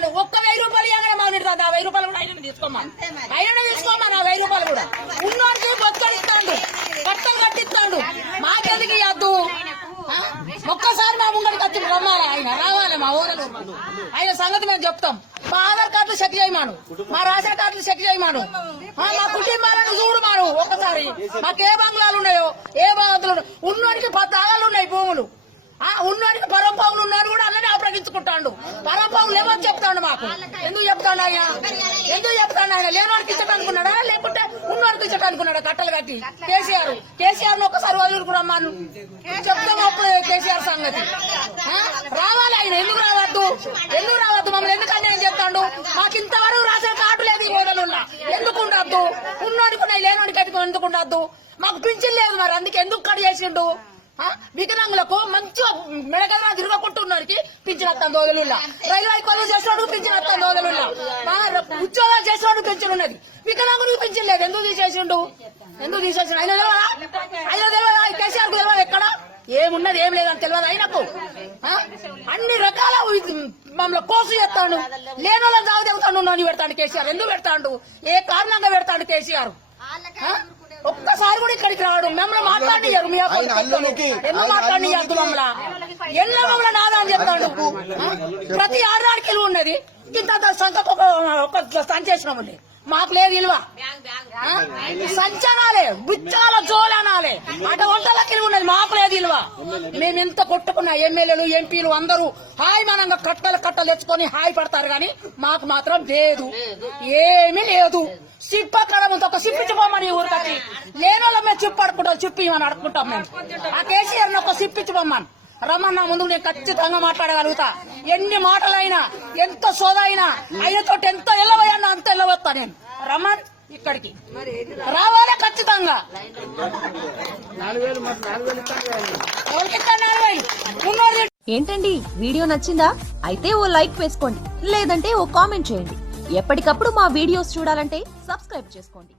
చెప్తాడు. ఒక్క 1000 రూపాయలు ఇవ్వగానే మాట్లాడుతుంది. ఆ 1000 రూపాయలు కూడా ఆయన తీసుకోమా, ఆయన తీసుకోమా. ఆ 1000 రూపాయలు కూడా ఉన్నోడికి బొక్కడిస్తాడు, కట్టలు కట్టిస్తాడు. మాకెందుకు ఇవ్వద్దు? ఒక్కసారి మా ముంగడికి వచ్చి రమ్మాలి, ఆయన రావాలి మా ఊరలు. ఆయన సంగతి మేము చెప్తాం. మా ఆధార్ కార్డులు చెక్ చేయమాను, మా రేషన్ కార్డులు చెక్ చేయమాను, మా కుటుంబాలను చూడమాను. ఒక్కసారి మాకు ఏ బంగ్లాలు ఉన్నాయో, ఏ బాధలు ఉన్నోడికి 10 ఆగాలు ఉన్నాయి భూములు. ఉన్నోడికి పరంపావులు ఉన్నారు కూడా అలానే అప్రగించుకుంటాడు. పరంపావులు ఏమని చెప్తాడు మాకు? ఎందుకు చెప్తాడు ఆయన? ఎందుకు చెప్తాడు ఆయన? లేనివాడికి ఇచ్చటనుకున్నాడా లేకుంటే ఉన్నవాడికి ఇచ్చటనుకున్నాడా? కట్టలు కట్టి కేసీఆర్ ఒకసారి వదులుకురమ్మాను చెప్తాం. అప్పుడు కేసీఆర్ సంగతి రావాలి ఆయన. ఎందుకు రావద్దు? మమ్మల్ని ఎందుకు అన్యాయం చెప్తాడు? మాకు ఇంతవరకు రాసిన కార్డు లేదు ఈ ఓడలున్నా. ఎందుకు ఉండద్దు? ఉన్నోడికి ఉన్నాయి, లేనివాడికి అయితే ఎందుకు ఉండద్దు? మాకు పింఛన్ లేదు, మరి అందుకే ఎందుకు కట్ చేసిండు? వికలాంగులకు మంచిగా మెడగదరా తిరగకుంటున్నానికి పింఛన్ వస్తాను రోజులున్నా. రైల్వే కాలేజ్ చేసినోడు పింఛన్ వస్తాను రోజులున్నా. ఉద్యోగాలు చేసినోడు పింఛన్ ఉన్నది, వికలాంగుడికి పింఛన్ లేదు. ఎందుకు తీసేసిండు? ఆయన తెలియదా? కేసీఆర్ కు తెలియదు ఎక్కడ ఏమున్నది ఏం లేదని తెలియదు ఆయనకు. అన్ని రకాల మమ్మల్ని కోసు చేస్తాడు. లేని వాళ్ళని దావ తెగుతాడు. నన్ను పెడతాడు కేసీఆర్. ఎందుకు పెడతాడు? ఏ కారణంగా పెడతాడు కేసీఆర్? ఒక్కసారి కూడా ఇక్కడికి రావడు. మమ్మల్ని మాట్లాడియారు, ఎందుకు మాట్లాడియద్దు? మమ్మల్ని నాదా అని చెప్తాడు. ప్రతి ఆడడానికి విలువ ఉన్నది. ఇంత సంఖకు ఒక సంచేసిన ఉంది, మాకు లేదు విలువ. సంచనాలే బుచ్చాల జోలనాలే అటు వంటలకి విలువ ఉన్నది, మాకు లేదు విలువ. మేము ఎంత కొట్టుకున్న ఎమ్మెల్యేలు ఎంపీలు అందరూ హాయ్ మనంగా కట్టలు తెచ్చుకొని హాయ్ పడతారు, గాని మాకు మాత్రం లేదు, ఏమీ లేదు. సిప్పక్కడంతో ఒక సిప్పించిపోమని ఊరికి లేనోళ్ళ మేము చిప్పు అడుకుంటాం, చిప్పి ఇవని అడుకుంటాం. మేము ఆ కేసీఆర్ ఒక సిప్పించిపోమ్మని రమ్మన్నా ముందు నేను ఖచ్చితంగా మాట్లాడగలుగుతా. ఎన్ని మాటలైనా, ఎంత సోదైనా ఆయనతో ఎంత ఎల్లవయ్యన్నా అంత ఎల్లవస్తా నేను. రమ్మన్ ఇక్కడికి రావాలే ఖచ్చితంగా. 4000 ఏంటండి వీడియో నచ్చిందా? అయితే ఓ లైక్ వేసుకోండి, లేదంటే ఓ కామెంట్ చేయండి. ఎప్పటికప్పుడు మా వీడియోస్ చూడాలంటే సబ్స్క్రైబ్ చేసుకోండి.